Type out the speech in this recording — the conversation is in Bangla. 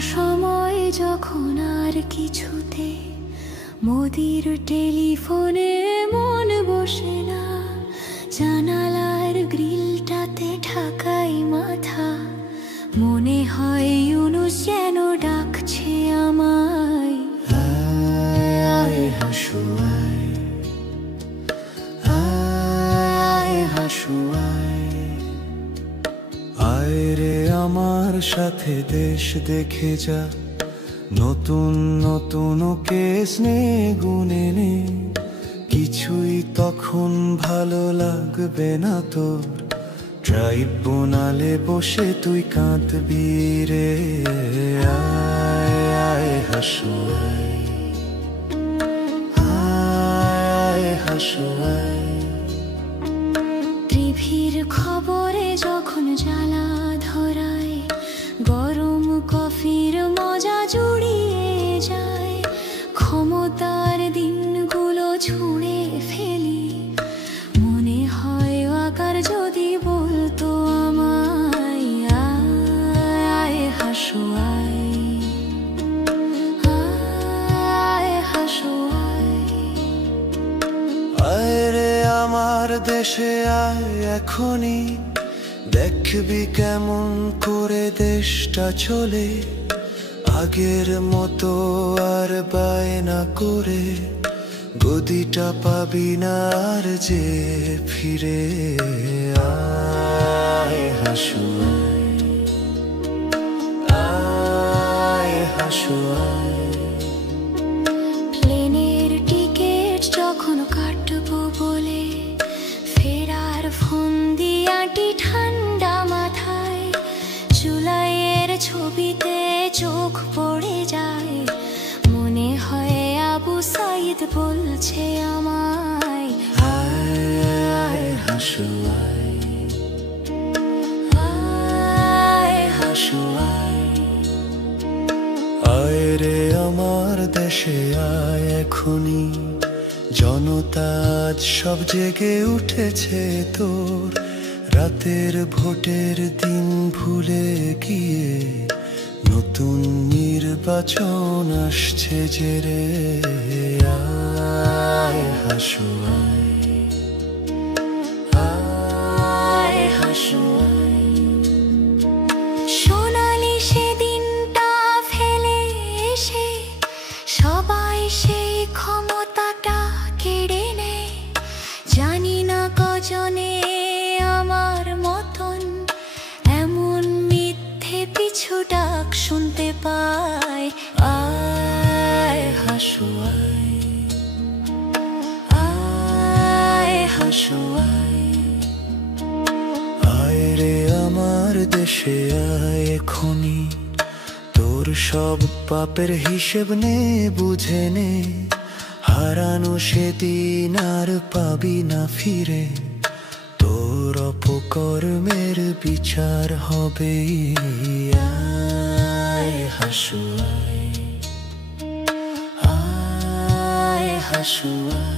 সময় যখন আর কিছুতে মোদির টেলিফোনে মন বসে না, জানালার গ্রিলটাতে ঢাকাই মাথা, মনে হয় ইউনুস যেন ডাকছে আমায়। আয় হাসু আয়, আয় হাসু আয়, আয় রে আমার সাথে দেশ দেখে যা, নতুন নতুন কেস নে গুনে নে, কিছুই তখন ভালো লাগবে না তোর, ট্রাইব্যুনালে বসে তুই কাঁদবি রে। আয় আয় হাসু আয়, আয় হাসু আয়। টিভির খবরে যখন জ্বালা ধরায়, গরম কফির মজা জুড়িয়ে যায়, ক্ষমতার দিনগুলো ছুঁড়ে ফেলি, মনে হয় আকার যদি বলতো আমায়। আয় হাসু আয়, আয় হাসু আয়। আয় রে আমার দেশে আয় এখনই, দেখবি কেমন করে দেশটা চলে, আগের মতো আর বায়না করে গদিটা পাবি না আর যে ফিরে। আয় হাসু আয়, আয় হাসু আয়। প্লেনের টিকিট যখন কাটবো বলে ফেরার ফন্দিয়াটি ঠান্ডা মাথায়, জুলাইয়ের ছবিতে চোখ পড়ে যায়, মনে হয় আবু সাইদ বলছে আমায়। আয় হাসু আয়, আয় হাসু আয়। আয় রে আমার দেশে আয় এখনই, জনতা আজ সব জেগে উঠেছে তোর, রাতের ভোটের দিন ভুলে গিয়ে নতুন নির্বাচন আসছে যে রে। আয় হাসু আয়, আয় হাসু আয়। সোনালি সেদিনটা ফেলে এসে সবাই সেই ক্ষমতাটা কেড়ে নেয়, জানি না কজনে আমার মতন এমন মিথ্যে পিছু ডাক শুনতে পায়। আয় হাসু আয়, আয় হাসু আয়। আয় রে আমার দেশে আয় এখনই, তোর সব পাপের হিসেব নে বুঝে নে, হারানো সেদিন আর পাবি না ফিরে, তোর অপকর্মের বিচার হবে। আয় হাসু আয়, আয় হাসু আয়।